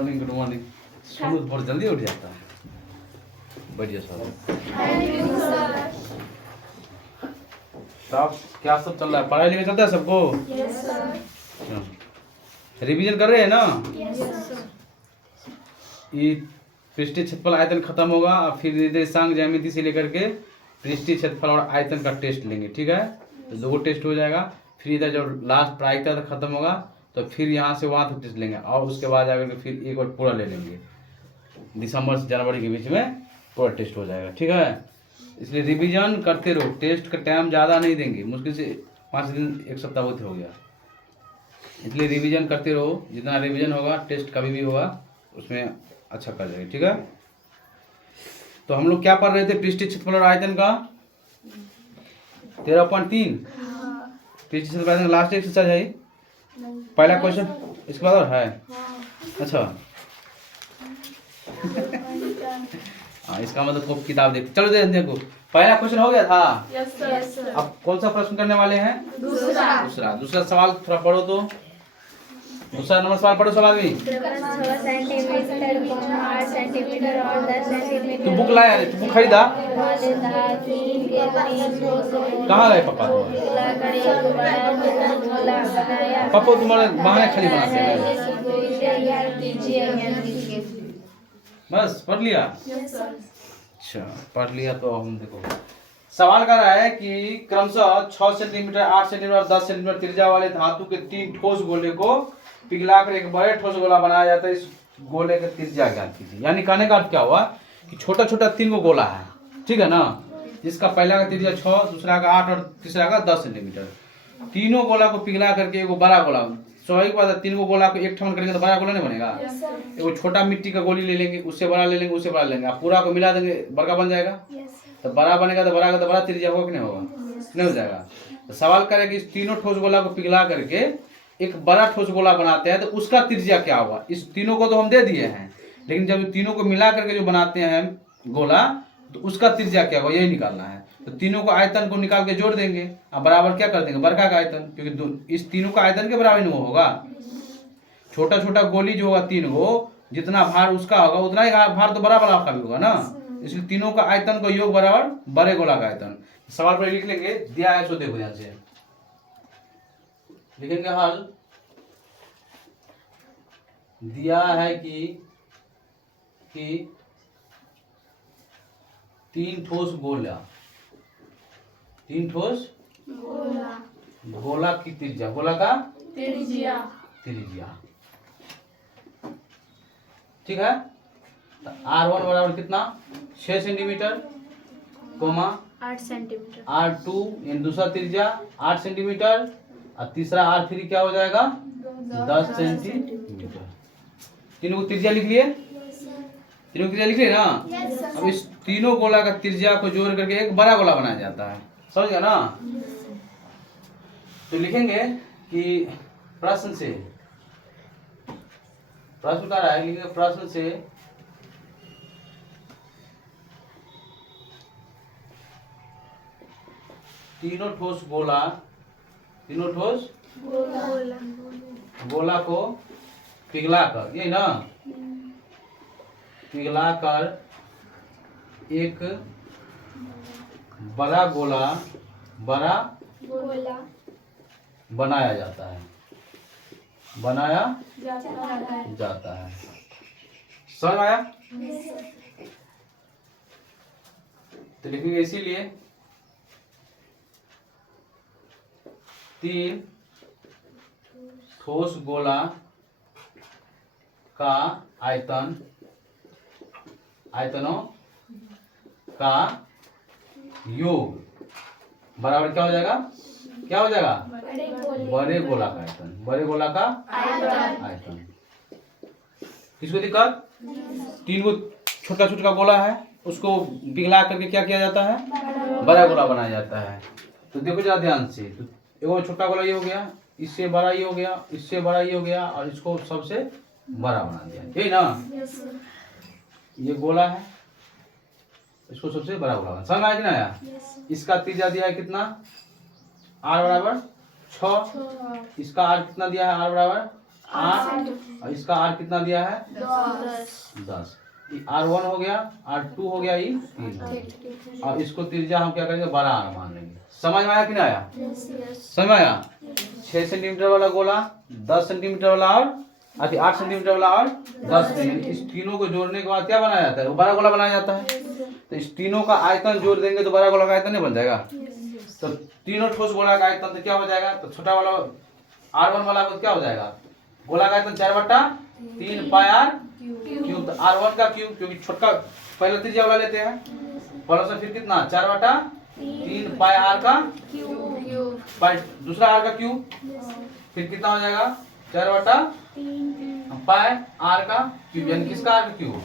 Morning, good morning. Sonu बहुत जल्दी उठ जाता है। बढ़िया सर। साहब क्या सब चल रहा है? पढ़ाई लिखाई चलता है सबको? Yes sir. रिवीजन कर रहे हैं ना? Yes sir. ये पृष्ठीय क्षेत्रफल आयतन खत्म होगा और फिर निर्देशांक ज्यामिति से लेकर के पृष्ठीय क्षेत्रफल और आयतन का टेस्ट लेंगे, ठीक है? तो दो टेस्ट हो जाएगा। फिर इधर जब लास्ट प्रायिकता तक खत्म होगा तो फिर यहाँ से वहाँ तक टेस्ट लेंगे और उसके बाद जाकर के फिर एक बार पूरा ले लेंगे। दिसंबर से जनवरी के बीच में पूरा टेस्ट हो जाएगा, ठीक है? इसलिए रिवीजन करते रहो। टेस्ट का टाइम ज़्यादा नहीं देंगे, मुश्किल से 5 दिन, एक सप्ताह बहुत हो गया। इसलिए रिवीजन करते रहो। जितना रिवीजन होगा टेस्ट कभी भी होगा उसमें अच्छा कर जाएगा, ठीक है? तो हम लोग क्या पढ़ रहे थे? पृष्ठीय क्षेत्रफल और आयतन का 13.3 पृष्ठीय क्षेत्रफल आयतन लास्ट एक्सरसाइज है। पहला क्वेश्चन इसके बाद और है? अच्छा हाँ, इसका मतलब को किताब देख। चलो देखो, पहला क्वेश्चन हो गया था। Yes sir. अब कौन सा प्रश्न करने वाले हैं? दूसरा सवाल थोड़ा पढ़ो तो। दूसरा नंबर सवाल पढ़ो सब आदमी। 6 सेंटीमीटर 8 सेंटीमीटर और 10 सेंटीमीटर। तू बुक लाया? तू बुक खरीदा? कहाँ गए पापा पापा तुम्हारे बहाने खाली बनाते हैं। बस पढ़ लिया? अच्छा पढ़ लिया तो हम देखो सवाल कर रहा है कि क्रमशः 6 सेंटीमीटर 8 सेंटीमीटर और 10 सेंटीमीटर त्रिज्या वाले धातु के 3 ठोस गोले को पिघलाकर एक बड़े ठोस गोला बनाया जाता है। इस गोले का त्रिज्या ज्ञात कीजिए। यानी कहने का अर्थ क्या हुआ कि छोटा छोटा 3 गो गोला है, ठीक है ना? जिसका पहला का त्रिज्या 6, दूसरा का 8 और तीसरा का 10 सेंटीमीटर। तीनों गोला को पिघला करके एक बड़ा गोला, स्वाभाविक बात है 3 गो गोला को एक ठमन करेंगे तो बड़ा गोला नहीं बनेगा। एगो छोटा मिट्टी का गोली ले लेंगे, उससे बड़ा ले लेंगे, उससे बड़ा लेंगे, आप पूरा को मिला देंगे बड़का बन जाएगा। तो बड़ा बनेगा तो बड़ा का तो बड़ा त्रिज्या होगा कि नहीं होगा? नहीं हो जाएगा। तो सवाल करें कि इस तीनों ठोस गोला को पिघला करके एक बड़ा ठोस गोला बनाते हैं तो उसका त्रिज्या क्या होगा? इस तीनों को तो हम दे दिए हैं, लेकिन जब तीनों को मिला करके जो बनाते हैं गोला तो उसका त्रिज्या क्या होगा, यही निकालना है। तो तीनों को आयतन को निकाल के जोड़ देंगे और बराबर क्या कर देंगे? बड़का का आयतन, क्योंकि इस तीनों का आयतन के बराबर नहीं होगा। छोटा छोटा गोली जो होगा 3 गो, जितना भार उसका होगा उतना ही भार तो बड़ा बड़ा का भी होगा ना। इसलिए तीनों का आयतन का योग बराबर बड़े गोला का आयतन। सवाल पर लिख लेंगे, दिया है सो देखो ध्यान से लिखेंगे। हल दिया है कि 3 ठोस गोला, 3 ठोस गोला की त्रिज्या, गोला का त्रिज्या, ठीक है? तो R1 बराबर कितना? 6 सेंटीमीटर कोमा 8 सेंटीमीटर। R2 यानी दूसरा त्रिज्या 8 सेंटीमीटर और तीसरा R3 क्या हो जाएगा? 10 सेंटीमीटर। तीनों को त्रिज्या लिख लिए? तीनों की त्रिज्या लिख लिए ना? अब इस तीनों गोला का त्रिज्या को जोड़ करके एक बड़ा गोला बनाया जाता है, समझ गया ना? तो लिखेंगे कि प्रश्न से, प्रश्न कर रहा है, लिखेंगे प्रश्न से तीनों ठोस गोला को पिघलाकर, यही ना, पिघलाकर एक बड़ा गोला बनाया जाता है, बनाया जाता है। समझ आया? तो लिखेंगे इसीलिए 3 ठोस गोला का आयतनों का योग बराबर क्या हो जाएगा? क्या हो जाएगा? बड़े गोला का आयतन, बड़े गोला का आयतन। किसको दिक्कत? 3 गो छोटा छोटा गोला है, उसको पिघला करके क्या किया जाता है? बड़ा गोला बनाया जाता है। तो देखो जरा ध्यान से, तो एगो छोटा गोला ये हो गया, इससे बड़ा ये हो गया, इससे बड़ा ये हो गया और इसको सबसे बड़ा बना दिया, यही ना? ये गोला है, इसको सबसे बड़ा गोला बना। समझ आया कि नहीं आया? इसका त्रिज्या दिया है कितना? R बराबर 6। इसका R कितना दिया है? R बराबर 8 और इसका आर कितना दिया है 10। R1 हो गया, R2 हो गया, ये 3 हो गया। और इसको त्रिज्या हम क्या करेंगे, बड़ा आर मान लेंगे। समझ में आया कि नहीं आया? समझ में आया? 6 सेंटीमीटर वाला गोला, 10 सेंटीमीटर वाला और 8 सेंटीमीटर वाला और 10 सेंटीमीटर, इस तीनों को जोड़ने के बाद क्या बनाया जाता है, वो बड़ा गोला बनाया जाता है। तो इस तीनों का आयतन जोड़ देंगे तो बड़ा गोला का आयतन नहीं बन जाएगा। तो तीनों ठोस गोला का आयतन तो क्या हो जाएगा, तो छोटा वाला R1 वाला को क्या हो जाएगा, गोला का आयतन 4/3 पाई आर क्यूब। तो R1 का क्यूब, क्योंकि छोटा पहले त्रिज्या वाला लेते हैं, प्लस फिर कितना 4/3 पाई आर का पाई दूसरा आर का क्यूब, फिर कितना हो जाएगा 4/3 पाई आर का क्यूब, यानी किसका आर का क्यूब,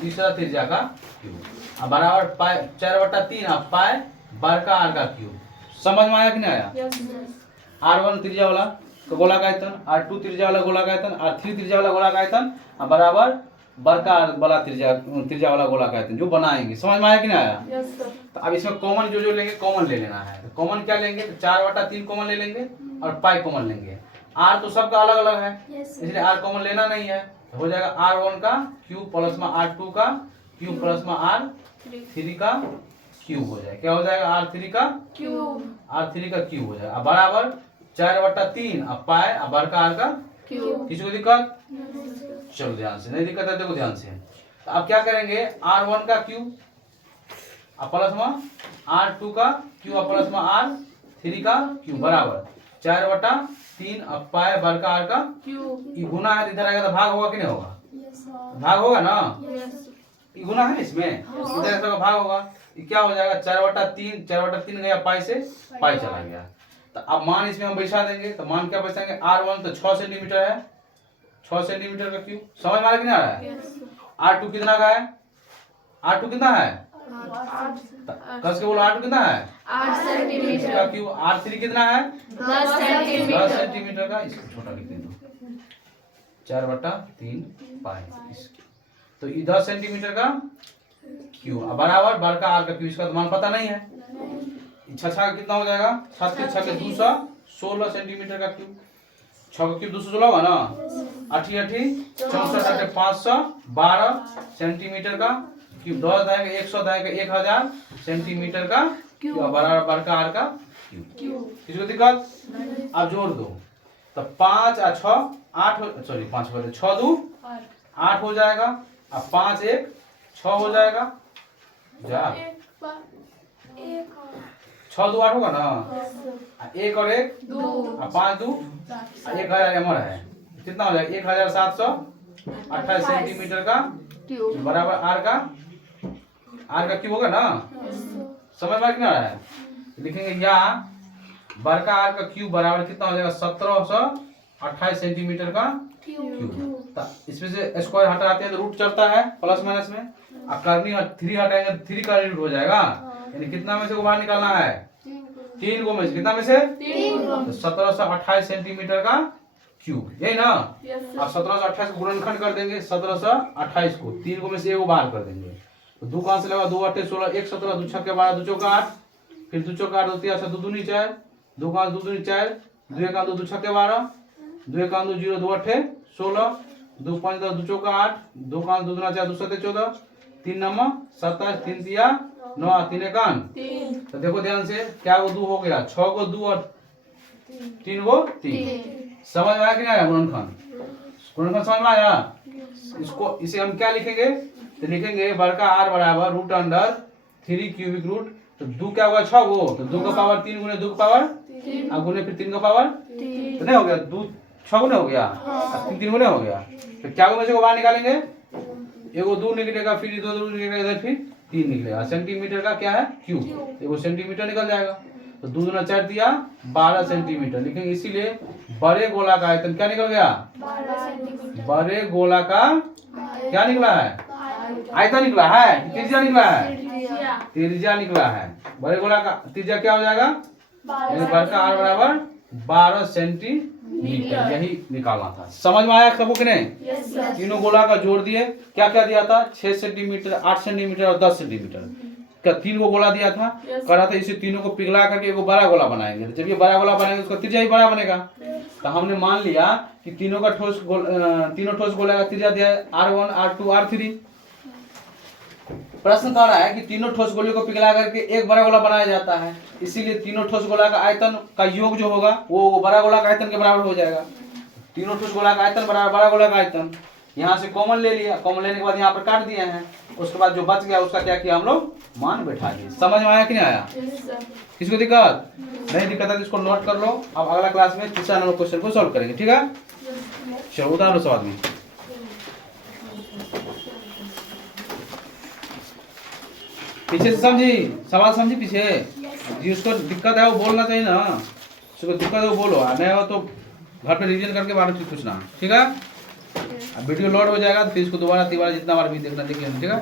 तीसरा त्रिज्या का क्यूब, अब बराबर पाई 4/3 पाई बार का आर का क्यूब। समझ में आया कि नहीं आया? R1 त्रिज्या वाला गोला का आयतन, R2 त्रिज्या वाला गोला का आयतन, R3 त्रिज्या वाला गोला का आयतन बराबर बड़का वाला त्रिज्या वाला गोला का आयतन जो बनाएंगे। समझ में आया कि नहीं आया? तो अब इसमें कॉमन जो लेंगे, कॉमन ले लेना है। तो कॉमन क्या लेंगे, तो 4/3 कॉमन ले लेंगे और पाई कॉमन लेंगे। R तो सबका अलग अलग है, इसलिए R कॉमन लेना नहीं है। तो हो जाएगा R1 का क्यूब प्लस में R2 का क्यूब प्लस में R3 का क्यूब हो जाएगा। क्या हो जाएगा, R3 का क्यूब हो जाएगा। अब बराबर 4/3 अब पाए अब बार का आर का क्यूब। किसी को दिक्कत? चलो ध्यान से, नहीं दिक्कत है देखो ध्यान से। तो अब क्या करेंगे, R1 का क्यूब अब प्लस में R2 का क्यूब अब प्लस में R3 का क्यूब बराबर 4/3 अब पाए बार का आर का क्यूब। ये गुना है, इधर आएगा तो भाग होगा कि नहीं होगा? भाग होगा ना, ये गुना है इसमें, इधर का भाग होगा। ये क्या हो जाएगा 4/3 गया पाई से पाई चला गया। तो अब मान इसमें हम बैठा देंगे, तो मान क्या बैठाएंगे, R1 तो 6 सेंटीमीटर है, 6 सेंटीमीटर का क्यूब। समझ में आ रहा है? R2 कितना का है, R2 कितना है, कस के बोलो R2 कितना है 8 सेंटीमीटर का क्यूब। R3 कितना है 10 10 सेंटीमीटर का। इसको छोटा लिख दो 4/3 पाई। तो ये 10 सेंटीमीटर का क्यूब बराबर बार का आर का क्यूब। इसका तो मान पता नहीं है। 6 का कितना हो जाएगा, 7 के 6 के 216 सेंटीमीटर का क्यूब। 6 का क्यूब 216 होगा ना, 8 64 512 सेंटीमीटर का क्यूब। 10 दाएगा 100 दाएगा 1000 सेंटीमीटर का क्यूब बराबर बार का आर का क्यूब। किसी को दिक्कत? अब जोड़ दो तो 5 और 6 8 सॉरी 5 बजे 6 2 8 हो जाएगा। अब 5 1 6 हो जाएगा, जा 6 2 8 होगा ना, 1 और 1 2 5 2 1000 एमर है, कितना हो जाएगा 1728 सेंटीमीटर का क्यूब बराबर आर का क्यूब होगा ना। समझ में कितना है, लिखेंगे यहाँ बार का आर का क्यूब बराबर कितना हो जाएगा 1728 सेंटीमीटर का क्यूब। इसमें से स्क्वायर हटाते हैं तो रूट चलता है प्लस माइनस में, अब करनी 3 हटाएंगे 3 का रूट हो जाएगा, यानी कितना में से को बाहर निकालना है 3 को में से, कितना में से 3 तो 1728 सेंटीमीटर का क्यूब, यही ना। अब 1728 को गुणनखंड कर देंगे, 1728 को 3 को में से 1 को बाहर कर देंगे, तो 2 कहां से लगा 2 8 16 1 17 2 6 के 12 2 चौका 8 फिर 2 चौका 8 2 3 8 2 दूनी 4 2 का 2 दूनी 4 2 1 2 2 6 के 12 2 1 2 0 2 8 16 2 5 2 चौका 8 2 का 2 दूना 4 2 7 14 3 9 27 3 दिया 9 3 1 तो देखो ध्यान से क्या वो 2 हो गया 6 को 2 और 3 को 3। समझ में आया कि नहीं आया गुणनखंड समझ में आया। इसको इसे हम क्या लिखेंगे, तो लिखेंगे बार का आर बराबर रूट अंडर 3 क्यूबिक रूट। तो 2 क्या होगा 6 को, तो 2 का पावर 3 गुने 2 का पावर अब गुने फिर 3 का पावर तो नहीं हो गया 2 6 गुने हो गया, 3 गुने हो गया। तो क्या में से को बाहर निकालेंगे, एगो 2 निकलेगा फिर 2 निकलेगा इधर फिर 3 निकलेगा। सेंटीमीटर का क्या है क्यूब, एगो सेंटीमीटर निकल जाएगा, तो 2 दूना 4 दिया 12 सेंटीमीटर लिखेंगे। इसीलिए बड़े गोला का आयतन क्या निकल गया, बड़े गोला का क्या निकला है, आयतन निकला है, त्रिज्या निकला है, त्रिज्या निकला है। बड़े गोला का त्रिज्या क्या हो जाएगा, बार का आर बराबर 12 सेंटीमीटर, यही निकालना था। समझ में आया सबको कि नहीं? तीनों गोला का जोड़ दिए, क्या क्या दिया था 6 सेंटीमीटर 8 सेंटीमीटर और 10 सेंटीमीटर का 3 को गोला दिया था। कह रहा था इसे तीनों को पिघला करके एगो बड़ा गोला बनाएंगे। जब ये बड़ा गोला बनाएंगे उसका त्रिज्या ही बड़ा बनेगा। तो हमने मान लिया कि तीनों ठोस गोला का त्रिज्या दिया है R1 R2 R3। प्रश्न कह रहा है कि तीनों ठोस गोले को पिघला करके एक बड़ा गोला बनाया जाता है, इसीलिए तीनों ठोस गोला का आयतन का योग जो होगा वो बड़ा गोला का आयतन के बराबर हो जाएगा। तीनों ठोस गोला का आयतन बराबर बड़ा गोला का आयतन। यहाँ से कॉमन ले लिया, कॉमन लेने के बाद यहाँ पर काट दिए हैं, उसके बाद जो बच गया उसका क्या किया हम लोग मान बैठा दिए। समझ में आया कि नहीं आया? किसको दिक्कत नहीं दिक्कत है तो इसको नोट कर लो। अब अगला क्लास में तीसरा नंबर क्वेश्चन को सॉल्व करेंगे, ठीक है? चलो उतार लो सवाल में। पीछे से समझी सवाल, समझी पीछे जिसको दिक्कत है वो बोलना चाहिए ना, जिसको दिक्कत है वो बोलो, नहीं हो तो घर पे रिवीजन करके बाद में पूछना, ठीक है? अब वीडियो लोड हो जाएगा तो फिर इसको दोबारा तिबारा जितना बार भी देखना देख लेना, ठीक है?